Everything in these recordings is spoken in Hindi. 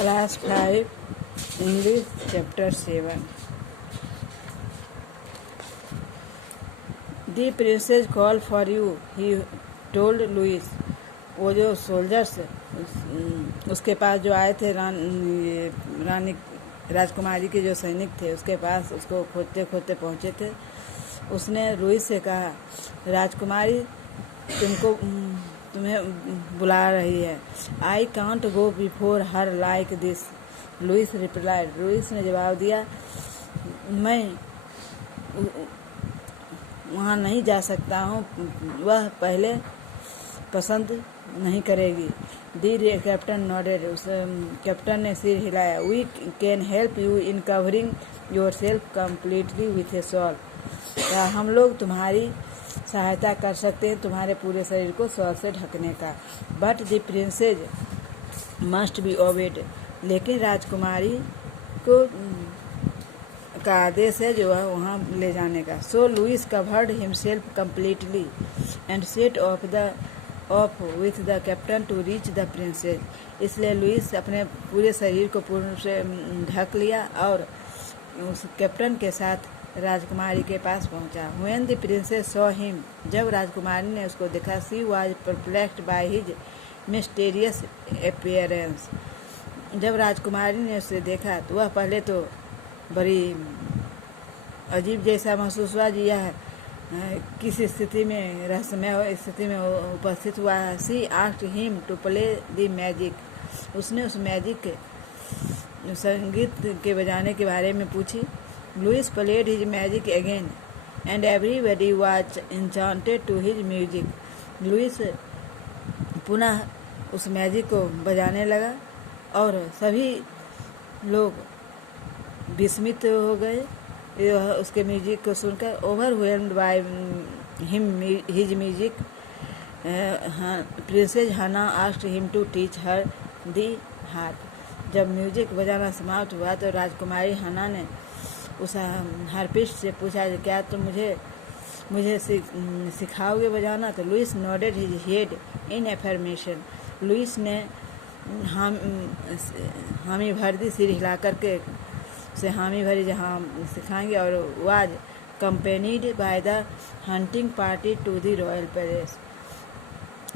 Class 5 English Chapter 7. The princess called for you, he told Louis. वो जो सोल्जर्स उसके पास जो आए थे रानी राजकुमारी के जो सैनिक थे उसके पास उसको खोजते खोजते पहुंचे थे। उसने लुइस से कहा, राजकुमारी तुम्हें बुला रही है। I can't go before her like this, Louis replied. Louis ने जवाब दिया, मैं वहाँ नहीं जा सकता हूँ, वह पहले पसंद नहीं करेगी। दी कैप्टन नॉडेड, उस कैप्टन ने सिर हिलाया। We can help you in covering yourself completely with a shawl, हम लोग तुम्हारी सहायता कर सकते हैं तुम्हारे पूरे शरीर को शॉल से ढकने का। But the princess must be obeyed, लेकिन राजकुमारी को का आदेश है जो है वहाँ ले जाने का। So Louis covered himself completely and set off with the captain to reach the princess, इसलिए लुइस अपने पूरे शरीर को पूर्ण से ढक लिया और उस कैप्टन के साथ राजकुमारी के पास पहुंचा। When the princess saw him, जब राजकुमारी ने उसको देखा, she was perplexed by his mysterious appearance, जब राजकुमारी ने उसे देखा तो वह पहले तो बड़ी अजीब जैसा महसूस हुआ जी यह किस स्थिति में रहस्यमय स्थिति में उपस्थित हुआ है। She asked him to play the magic, उसने उस मैजिक संगीत के बजाने के बारे में पूछी। Louis played his magic again and everybody was enchanted to his music, Louis पुनः उस मैजिक को बजाने लगा और सभी लोग विस्मित हो गए उसके म्यूजिक को सुनकर। Overwhelmed by his music, princess Hana asked him to teach her the harp, जब म्यूजिक बजाना समाप्त हुआ तो राजकुमारी हाना ने उस हार्पिस्ट से पूछा, क्या तुम मुझे सिखाओगे बजाना? तो Louis nodded his head in affirmation, Louis ने हामी भर दी, सिर हिला करके से हामी भरी जहाँ सिखाएंगे। और was accompanied by the hunting party to the royal palace,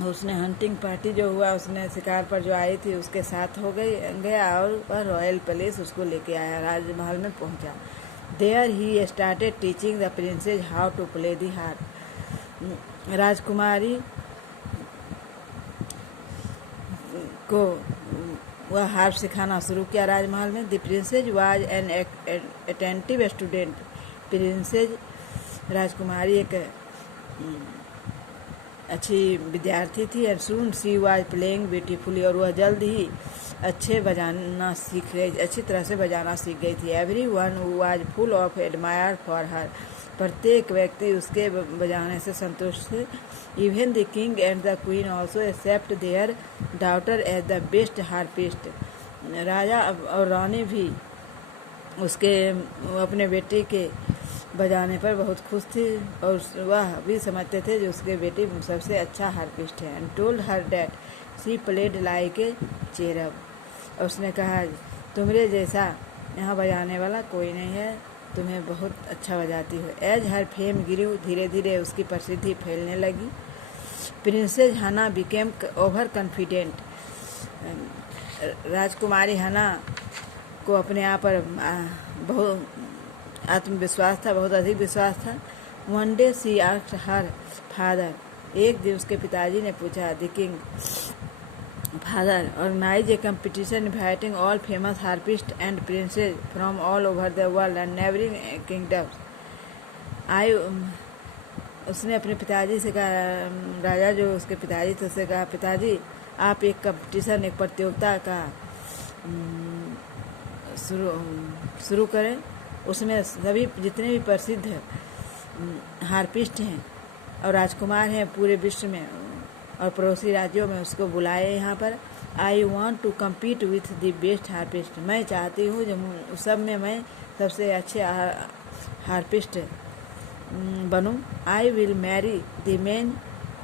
उसने हंटिंग पार्टी जो हुआ उसने शिकार पर जो आई थी उसके साथ हो गया और वह रॉयल पैलेस उसको लेके आया, राजमहल में पहुंचा। There he started teaching the princess how to play the harp, राजकुमारी को वह हार्प सिखाना शुरू किया राजमहल में। The princess was an attentive student, princess राजकुमारी एक अच्छी विद्यार्थी थी। And soon she was playing beautifully, और वह जल्द ही अच्छी तरह से बजाना सीख गई थी। Everyone was full of admire for her, प्रत्येक व्यक्ति उसके बजाने से संतुष्ट थे। Even the king and the queen also accept their daughter as the best harpist, राजा और रानी भी उसके अपने बेटे के बजाने पर बहुत खुश थी और वह भी समझते थे जो उसके बेटी सबसे अच्छा हार्पिस्ट है। And told her that she played like a cherub, और उसने कहा तुम्हारे जैसा यहाँ बजाने वाला कोई नहीं है, तुम्हें बहुत अच्छा बजाती हो। एज हर फेम गिरू, धीरे धीरे उसकी प्रसिद्धि फैलने लगी। प्रिंसेस हाना बिकेम ओवर कॉन्फिडेंट, राजकुमारी हाना को अपने आप पर बहुत आत्मविश्वास था, बहुत अधिक विश्वास था। One day she asked her father, एक दिन उसके पिताजी ने पूछा, the king father organise a competition inviting all famous harpist and princes from all over the world and neighbouring kingdoms. उसने अपने पिताजी से कहा, राजा जो उसके पिताजी थे उससे कहा, पिताजी आप एक कंपटीशन एक प्रतियोगिता का शुरू करें, उसमें सभी जितने भी प्रसिद्ध हार्पिस्ट हैं और राजकुमार हैं पूरे विश्व में और पड़ोसी राज्यों में उसको बुलाए यहाँ पर। I want to compete with the best harpist, मैं चाहती हूँ जो सब में मैं सबसे अच्छे हार्पिस्ट बनूँ। I will marry the man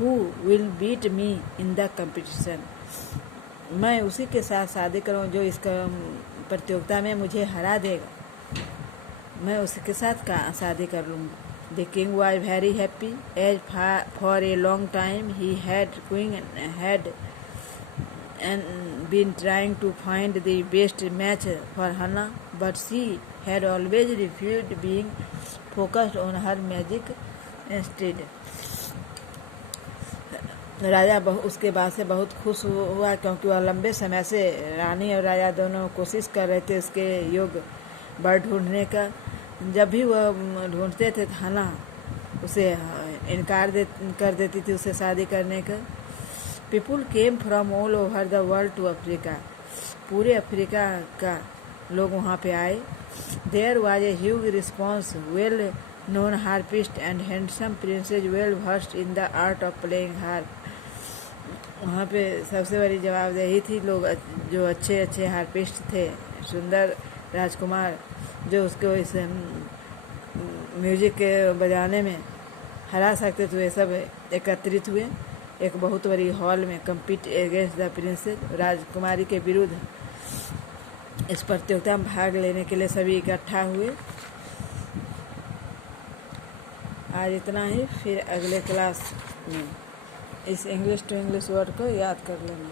who will beat me in the competition, मैं उसी के साथ शादी करूं जो इस प्रतियोगिता में मुझे हरा देगा। मैं उसके साथ शादी कर लूँगी। The king was very happy as for a long time he had been trying to find the best match for Hannah, but she had always refused, being focused on her magic instead. राजा उसके बाद से बहुत खुश हुआ, क्योंकि वह लंबे समय से रानी और राजा दोनों कोशिश कर रहे थे उसके योग बर ढूंढने का। जब भी वह ढूंढते थे हन्ना उसे इनकार कर देती थी उसे शादी करने का। People came from all over the world to Africa. पूरे अफ्रीका का लोग वहाँ पे आए। There was a huge response. Well known harpist and handsome princes well versed in the art of playing harp. वहाँ पे सबसे बड़ी जवाबदेही थी। लोग जो अच्छे अच्छे हार्पिस्ट थे, सुंदर राजकुमार जो उसको इस म्यूजिक के बजाने में हरा सकते थे, वे सब एकत्रित हुए एक बहुत बड़ी हॉल में कम्पीट अगेंस्ट द प्रिंसेस। राजकुमारी के विरुद्ध इस प्रतियोगिता में भाग लेने के लिए सभी इकट्ठा हुए। आज इतना ही, फिर अगले क्लास में इस इंग्लिश टू इंग्लिश वर्ड को याद कर लेना।